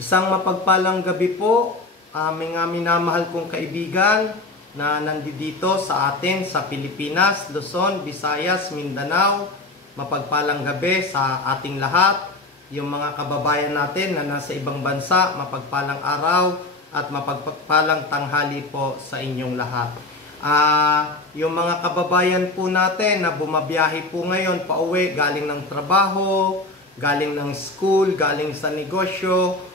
Isang mapagpalang gabi po, aming minamahal kong kaibigan na nandito sa atin sa Pilipinas, Luzon, Visayas, Mindanao. Mapagpalang gabi sa ating lahat. Yung mga kababayan natin na nasa ibang bansa, mapagpalang araw at mapagpalang tanghali po sa inyong lahat. Yung mga kababayan po natin na bumabiyahe po ngayon pauwi galing ng trabaho, galing ng school, galing sa negosyo,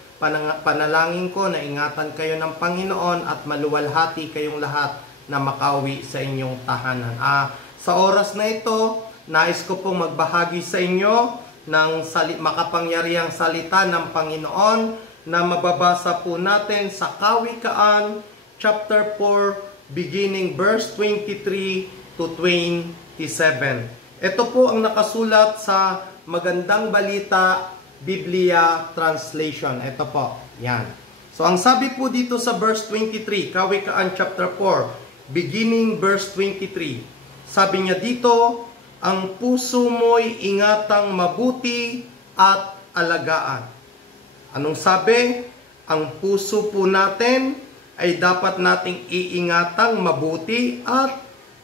panalangin ko na ingatan kayo ng Panginoon at maluwalhati kayong lahat na makauwi sa inyong tahanan. Sa oras na ito, nais ko pong magbahagi sa inyo ng makapangyarihang salita ng Panginoon na mababasa po natin sa Kawikaan chapter 4 beginning verse 23 to 27. Ito po ang nakasulat sa Magandang Balita Biblia Translation. Ito po, yan. So ang sabi po dito sa verse 23, Kawikaan chapter 4 beginning verse 23. Sabi niya dito, ang puso mo'y ingatang mabuti at alagaan. Anong sabi? Ang puso po natin ay dapat nating iingatang mabuti at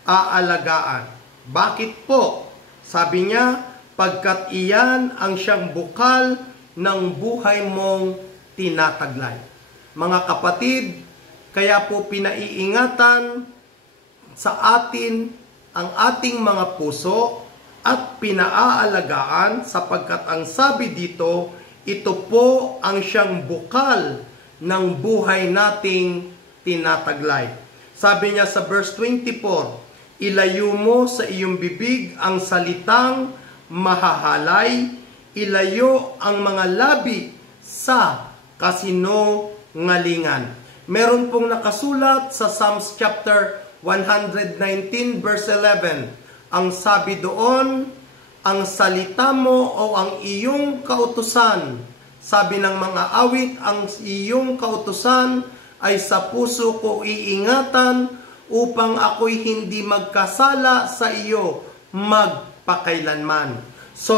aalagaan. Bakit po? Sabi niya, pagkat iyan ang siyang bukal ng buhay mong tinataglay. Mga kapatid, kaya po pinaiingatan sa atin ang ating mga puso at pinaaalagaan sapagkat ang sabi dito, ito po ang siyang bukal ng buhay nating tinataglay. Sabi niya sa verse 24, ilayo mo sa iyong bibig ang salitang mahahalay, ilayo ang mga labi sa kasinungalingan. Meron pong nakasulat sa Psalms chapter 119 verse 11. Ang sabi doon, ang salita mo o ang iyong kautusan, sabi ng mga awit, ang iyong kautusan ay sa puso ko iingatan upang ako'y hindi magkasala sa iyo magpakailanman. So,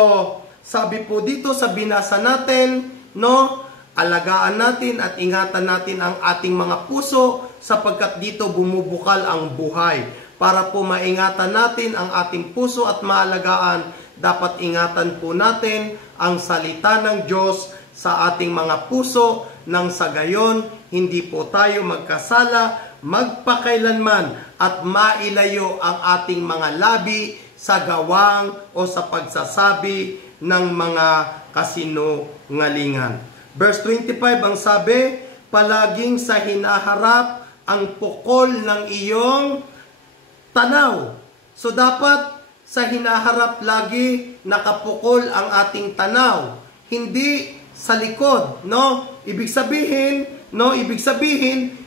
sabi po dito sa binasa natin, no, alagaan natin at ingatan natin ang ating mga puso sapagkat dito bumubukal ang buhay. Para po maingatan natin ang ating puso at maalagaan, dapat ingatan po natin ang salita ng Diyos sa ating mga puso nang sa gayon hindi po tayo magkasala magpakailanman at mailayo ang ating mga labi sa gawang o sa pagsasabi ng mga kasinungalingan. Verse 25 ang sabi, palaging sa hinaharap ang pukol ng iyong tanaw. So dapat sa hinaharap lagi nakapukol ang ating tanaw, hindi sa likod, no? Ibig sabihin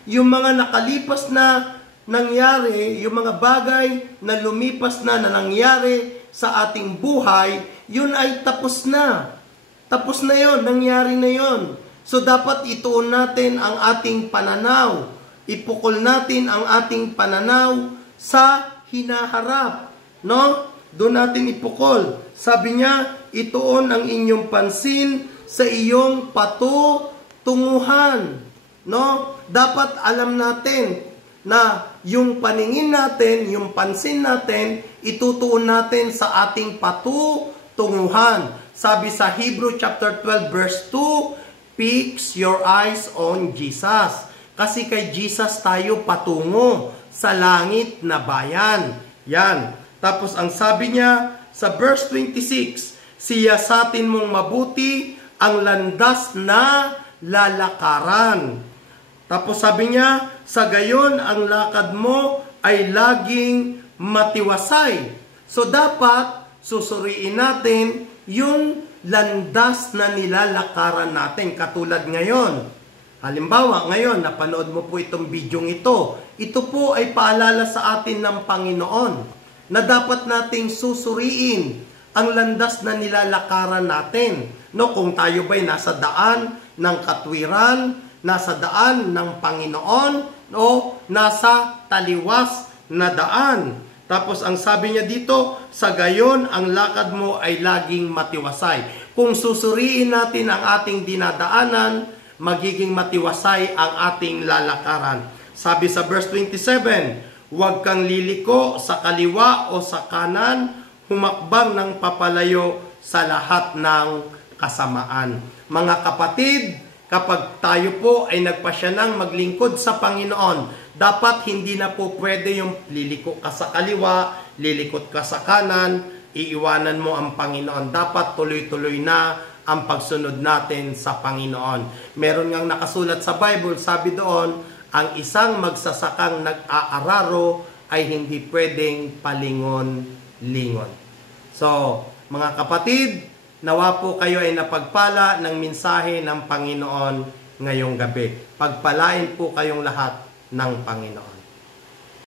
yung mga nakalipas na nangyari, yung mga bagay na lumipas na nangyari sa ating buhay, yun ay tapos na. Tapos na yon, nangyari na yon. So dapat ituon natin ang ating pananaw. Ipukol natin ang ating pananaw sa hinaharap. No? Doon natin ipukol. Sabi niya, ituon ang inyong pansin sa iyong patutunguhan. No? Dapat alam natin na yung paningin natin, yung pansin natin, itutuon natin sa ating patutunguhan. Sabi sa Hebrew chapter 12 verse 2, fix your eyes on Jesus. Kasi kay Jesus tayo patungo sa langit na bayan. Yan. Tapos ang sabi niya sa verse 26, siyasatin mong mabuti ang landas na lalakaran. Tapos sabi niya, sa gayon ang lakad mo ay laging matiwasay. So dapat susuriin natin yung landas na nilalakaran natin katulad ngayon. Halimbawa, ngayon, napanood mo po itong video ito. Ito po ay paalala sa atin ng Panginoon na dapat nating susuriin ang landas na nilalakaran natin. No, kung tayo ba'y nasa daan ng katwiran, nasa daan ng Panginoon, o nasa taliwas na daan. Tapos ang sabi niya dito, sa gayon ang lakad mo ay laging matiwasay. Kung susuriin natin ang ating dinadaanan, magiging matiwasay ang ating lalakaran. Sabi sa verse 27, huwag kang liliko sa kaliwa o sa kanan, humakbang ng papalayo sa lahat ng kasamaan. Mga kapatid, kapag tayo po ay nagpasya ng maglingkod sa Panginoon, dapat hindi na po pwede yung liliko ka sa kaliwa, lilikot ka sa kanan, iiwanan mo ang Panginoon. Dapat tuloy-tuloy na ang pagsunod natin sa Panginoon. Meron ngang nakasulat sa Bible, sabi doon, ang isang magsasakang nag-aararo ay hindi pwedeng palingon-lingon. So, mga kapatid, nawa po kayo ay napagpala ng mensahe ng Panginoon ngayong gabi. Pagpalain po kayong lahat ng Panginoon.